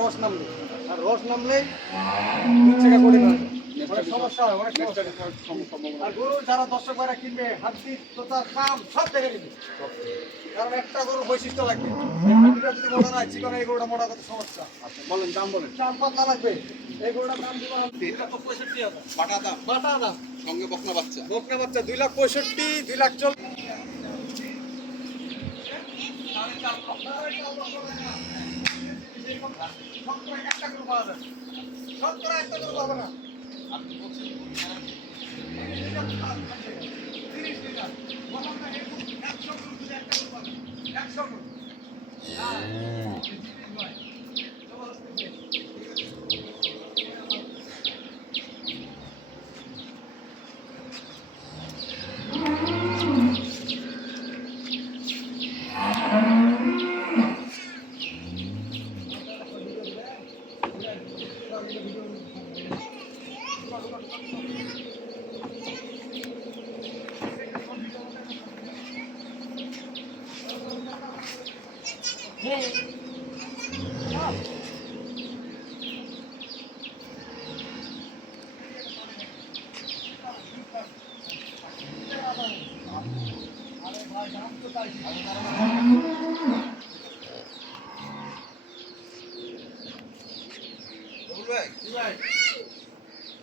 রস নামলে আর রস নামলে সমস্যা হয় অনেক আর গরু যারা দর্শক ভাইরা কিনবে হাড্ডি তোতার কাম সব দেখে নিবে কারণ একটা গরুর বৈশিষ্ট্য লাগবে হাড্ডিটা যদি মোটা না চিকন এই গরুটা মোটা কত সমস্যা বলেন দাম বলেন চাল পাতলা লাগবে এই গরুটার দাম দিব 2,65,000 বাটা দাম সঙ্গে বকনা বাচ্চা 2,65,000 2,40,000 একটা গরু পাওয়া যায় শতকরা একটা গরু পাবে না আপনি বলছেন 30 লিটার বললাম না 100 গরু যদি একটা গরু পাবে 100 গরু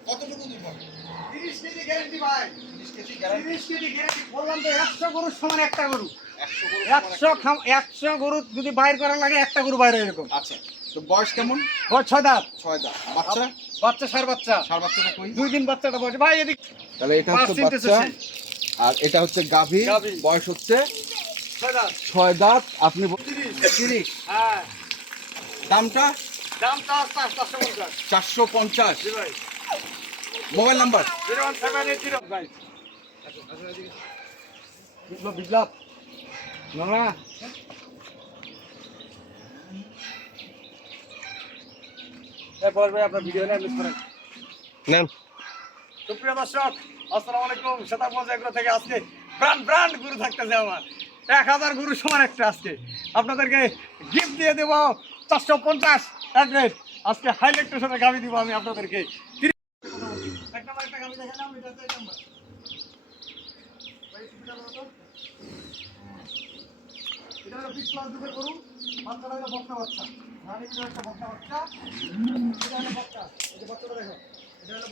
কতটুকু দিব 30 কেজি গ্যারান্টি ভাই 30 কেজি গ্যারান্টি বললাম তো 100 গরুর সমান একটা গরু 100 গরু যদি বাইর করা লাগে একটা গরু বাইরে এরকম আচ্ছা তো বয়স কেমন বয়স 6 দাঁত বাচ্চা সার বাচ্চাটা কই 2 দিন বাচ্চাটা বয়স ভাই এদিক তাহলে এটা হচ্ছে বাচ্চা আর এটা হচ্ছে গাভী বয়স হচ্ছে 6 দাঁত আপনি 30 হ্যাঁ দামটা 450 জি ভাই মোবাইল নাম্বার 01780 ভাই বিপ্লব না এরপর ভাই আপনার ভিডিও নেন সুপ্রিয় দর্শক আসসালামু আলাইকুম শতাবগঞ্জ এগ্রো থেকে আজকে ব্র্যান্ড গরু থাকতেছে আমার 1000 গরু সমান একটা আজকে আপনাদেরকে গিফট দিয়ে দেব 450 এক রেট আজকে হাইলাইটেশনে গাবি দিব আমি আপনাদেরকে একটা গাবি দেখালাম এটা তো নাম্বার ভাই সুবিধা বলো এটা হলো 20 প্লাস দুধের গরু বাচ্চাটা হলো বকনা বাচ্চা রানী একটা বকনা বাচ্চা এটা হলো বকনা এই যে বাচ্চাটা দেখো এটা হলো